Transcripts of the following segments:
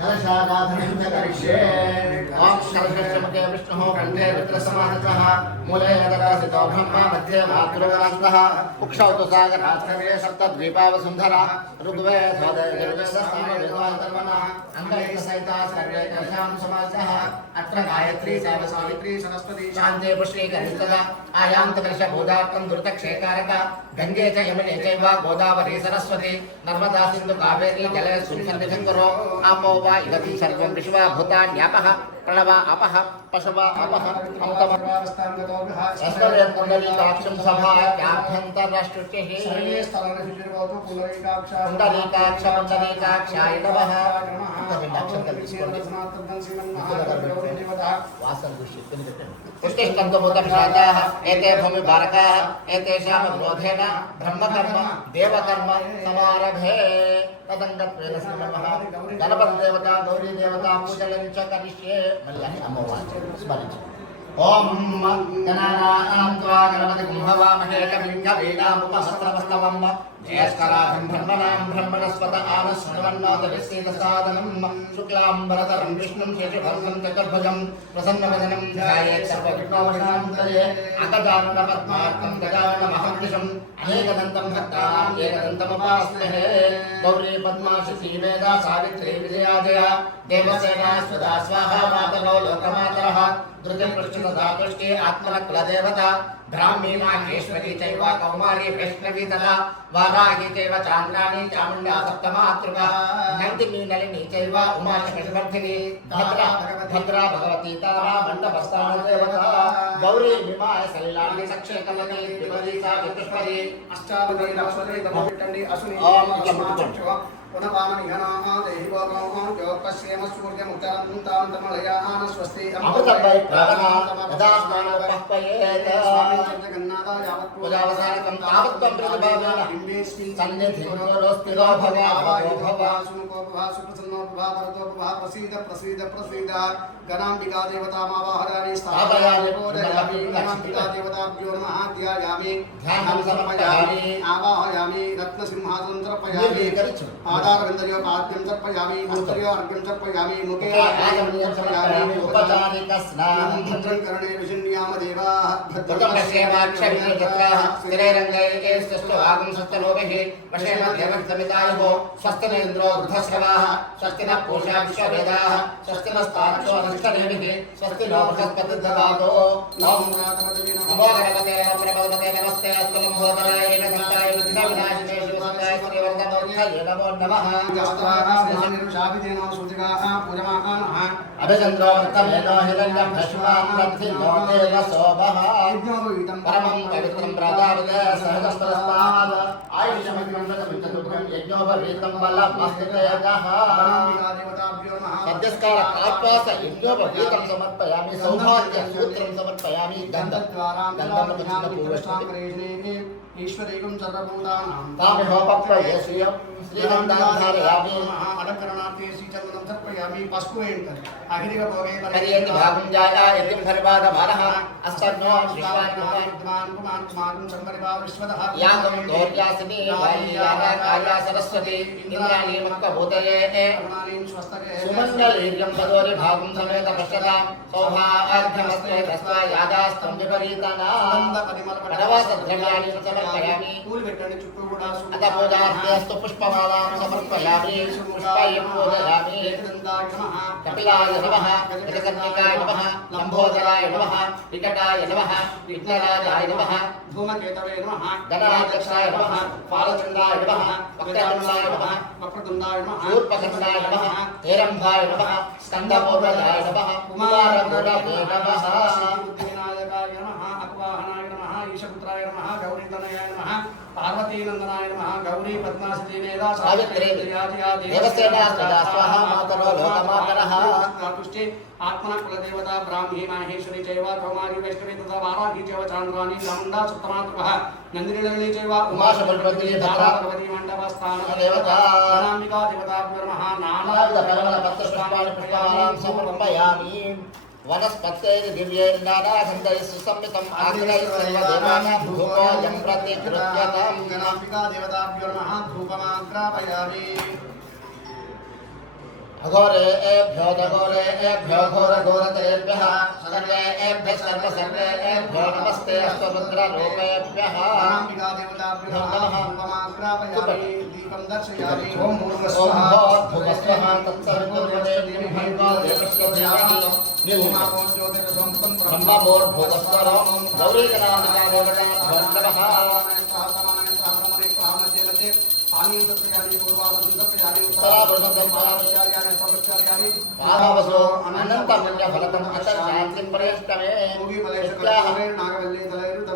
कलशाराधनं च करिष्ये ओम कलशमुखे विष्णुः कण्ठे रुद्रसमानतः मूले नरकासितो ब्रह्मा मध्ये मातृगणस्तः कुक्षौ तु सागरात्कर्ये सप्तद्वीपावसुन्धरा ऋग्वेदोदयजुर्वेदसामवेदान्तर्वणः अङ्गैकसहिता सर्वे कलशां समासः अत्र गायत्री सावित्री सरस्वती शान्ते पुष्टे कनिष्ठदा आयान्त कलशभूतार्थं दुर्तक्षेकारक गंगे च यमुने चैव गोदावरी सरस्वती नर्मदा सिन्धु कावेरी जले सुसन्निधिं कुरु आपो वा इदं सर्वं विश्वा भूतान्यापः प्रणवा अपः पशवा अपः पुण्डरीकाक्षं सभाभ्यन्तरष्टुचिः पुण्डरीकाक्षाय नमः उत्तिष्ठन्तभूतभिषादाः एते भूमिभारकाः एतेषां विरोधेन ब्रह्मकर्म देवकर्म समारभे तदङ्गत्वेन स्मरणः गणपतिदेवता गौरीदेवता पूजनं च करिष्ये मल्यहि अमोवाच स्मरिंच ओम गणानां त्वा गणपतिं हवामहे कविं कवीनामुपहस्रवस्तवं जयस्कराभं ब्रह्मणां ब्रह्मणस्पत आनश्वन्नोदविश्रीतसादनं शुक्लाम्बरधरं विष्णुं शेषभर्गं चतुर्भुजं प्रसन्नवदनं ध्यायेत् सर्वविघ्नोपशान्तये अगजाननपद्मार्कं गजाननमहर्निशम् अनेकदन्तं भक्तानाम् एकदन्तमुपास्महे गौरी पद्मा शची वेदा सावित्री विजया जया देवसेना स्वदा स्वाहा मातरो लोकमातरः धृतिपृष्ठतदापृष्टे आत्मनकुलदेवता ब्राह्मी माहेश्वरी चैव कौमारी वैष्णवी तथा वाराही चैव चान्द्राणी चामुण्डा सप्तमातृका नन्दिनी नलिनी चैव उमा शशिवर्धिनी भद्रा भगवती तारा मण्डपस्थानदेवता गौरी विमाय सलिलानि सक्षेकमणि विपदी सा चतुष्पदी अष्टावती नवस्वती तमोपिट्टण्डी अश्विनी ओम पुनवामनिघनाः देहि भोगोः योगपश्येम सूर्यमुत्तरन्तमलयाः स्वस्ति अमृतभै प्राणः यदा स्नानोपह्वयेत् स्वामिन् जगन्नाथः यावत् पूजावसानकं तावत् त्वं प्रतिभावेन सन्निधिरो भव सुमुखो भव सुप्रसन्नो भव वरदो भव प्रसीद गणाम्बिका देवतामावाहयामि स्थापयामि पूजयामि गणाम्बिका देवताभ्यो नमः ध्यायामि ध्यानं समर्पयामि आवाहयामि रत्नसिंहासनं समर्पयामि आधारविन्दयो पाद्यं समर्पयामि हस्तयो अर्घ्यं समर्पयामि मुखे आचमनीयं समर्पयामि उपचारिकस्नानं भद्रं कर्णे विशन्याम देवाः भद्रं पश्येमाक्षभिर्यत्राः स्थिरैरङ्गैः स्वस्तिभागं स्वस्तिनोभिः वशेम देवसमितायुः स्वस्तिनेन्द्रो वृद्धश्रवाः स्वस्तिनः पूषा विश्ववेदाः स्वस्तिनस्ताक्षो अनिष्टदेविः स्वस्तिनो बृहस्पतिर्दधातु नमो गणपते नमः प्रभवते नमस्ते अस्तु नमोदराय नमस्ताय विघ्नविनाशिने शिवसुताय श्रीवर्धनोत्थये नमो नमः अभिचन्द्रोक्तमेनो हिरण्यभस्मान्नथिनो देवशोभः परमं पवित्रं प्राजापते सहस्रस्ताद् आयुष्यमग्रं यज्ञोपवीतं बलमस्तितेजः सद्यस्कार आत्वास यज्ञोपवीतं समर्पयामि सौभाग्यसूत्रं समर्पयामि गन्धं ईश्वरेकं सर्वभूतानां तामिहोपक्वये श्रियं श्रीगन्धाधारयामि अलङ्करणार्थे श्रीचन्दनं समर्पयामि पस्पुवेङ्कट आखिरिक भोगे परियेति भागं जाया यतिं परिवादमानः अस्सन्नो विश्वात्मान कुमारं संपरिवार विश्वतः यागं गौर्यासिनी वायुयाकाया सरस्वती इंद्राणी मक्कभूतये करुणानीं स्वस्तके सुमङ्गलीर्यं पदोरि भागं समेत पश्यतां सौभाग्यमस्ते तस्मा यादास्तं विपरीतना पदवासद्रव्याणि समर्पयामि अथ पूजार्थेऽस्तु पुष्पमालां समर्पयामि पुष्पायं पूजयामि कपिलाय नमः जगन्निकाय नमः लम्बोदराय नमः विकटाय नमः विघ्नराजाय नमः धूमकेतवे नमः गणाध्यक्षाय नमः बालचन्द्राय नमः वक्रतुण्डाय नमः वक्रतुण्डाय नमः शूर्पकर्णाय नमः हेरम्भाय नमः स्कन्दपूर्वजाय नमः कुमारगुणवे नमः बुद्धिविनायकाय नमः अक्वाहनाय नमः ईशपुत्राय नमः गौरीतनयाय नमः पार्वतीनंदनाय नमः गौरी पद्मासती वेदा सावित्री देवसेना सदा स्वाहा मातरो लोकमातरः तुष्टि आत्मना कुलदेवता ब्राह्मी माहेश्वरी चैव कौमारी वैष्णवी तथा वाराही चैव चान्द्राणी चामुण्डा सप्तमातृकः नन्दिनी नलिनी चैव उमा शबलवती भद्रवती मण्डपस्थान देवता गणाम्बिका देवताभ्यो नमः नानाविध परिमलपत्रपुष्पाणि पुष्पाणां समर्पयामि वनस्पतैः दिव्यैर्नानागन्धैः सुसंयुतम् आग्रैः सर्वदेवानां धूपोऽयं प्रतिगृह्यतां गणाम्बिका देवताभ्यो नमः धूपमाग्रापयामि अघोरेभ्यो दघोरेभ्यो घोरघोरतरेभ्यः सर्वेभ्यः सर्वेभ्यो नमस्ते अष्टरुद्रलोकेभ्यः देवताभ्यो नमः उपमाग्रापयामि दीपं दर्शयामि ओम भूर्भुवस्वः तत्सवितुर्वरेण्यं देवस्य धीमहि ओमावो ज्योतिर्संपन् ब्रह्मभूर्भुवस्वः गौरीगणामिका देवता नमः पावसो अनन्तपुण्यफलकम् अतर्शान्तिं प्रेष्टमे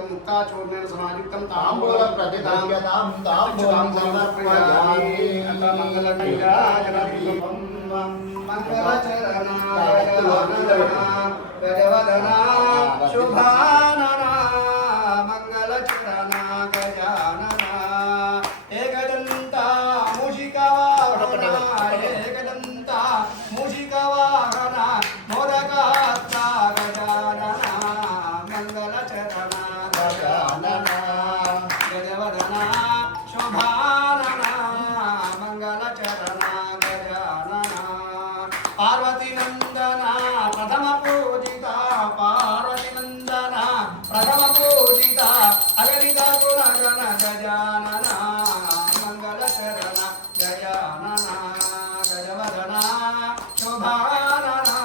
मुक्ताचूर्णेन समायुक्तं ताम्बूलप्रतिदाम्यतां ताम्बूलं समर्पयामि गजवदना शुभानना मंगलचरणा गजानना एकदन्ता मूषिकवाहना मोदकात्ता गजानना मंगलचरणा गजानना गजवदना शुभानना मंगलचरणा गजानना पार्वती नंदना प्रथम पूजिता पार्वती नंदना प्रथम पूजिता अगणित गुणगण गजानना मंगलचरण गजानना गजवदना शुभानना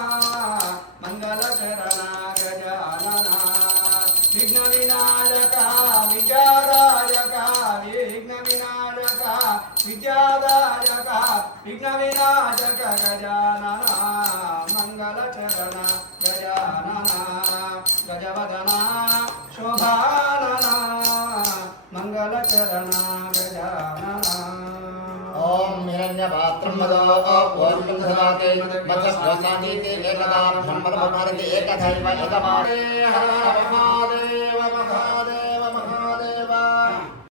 मंगलचरण गजानना विघ्न विनायक विद्यादायक विघ्न विनायक विद्यादायक विघ्न विनायक गजानना मंगलचरण गजानना गजवदना शोभानना मंगलचरण गजानना ओम हिरण्यपात्रं मदो पूर्णं ददाते मत्स्यस्वसानीति एकदा ब्रह्मणो भारते एकथैव एकमाने हर हर